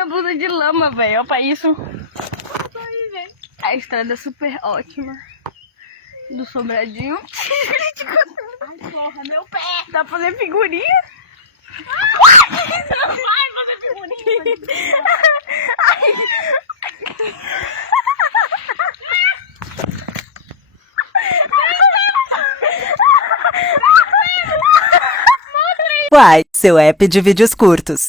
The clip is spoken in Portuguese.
minha blusa de lama, velho. Olha pra isso. A estrada é super ótima. Do Sobradinho. Ai, porra, meu pé. Dá pra fazer figurinha? Não vai fazer figurinha. Uai, seu app de vídeos curtos.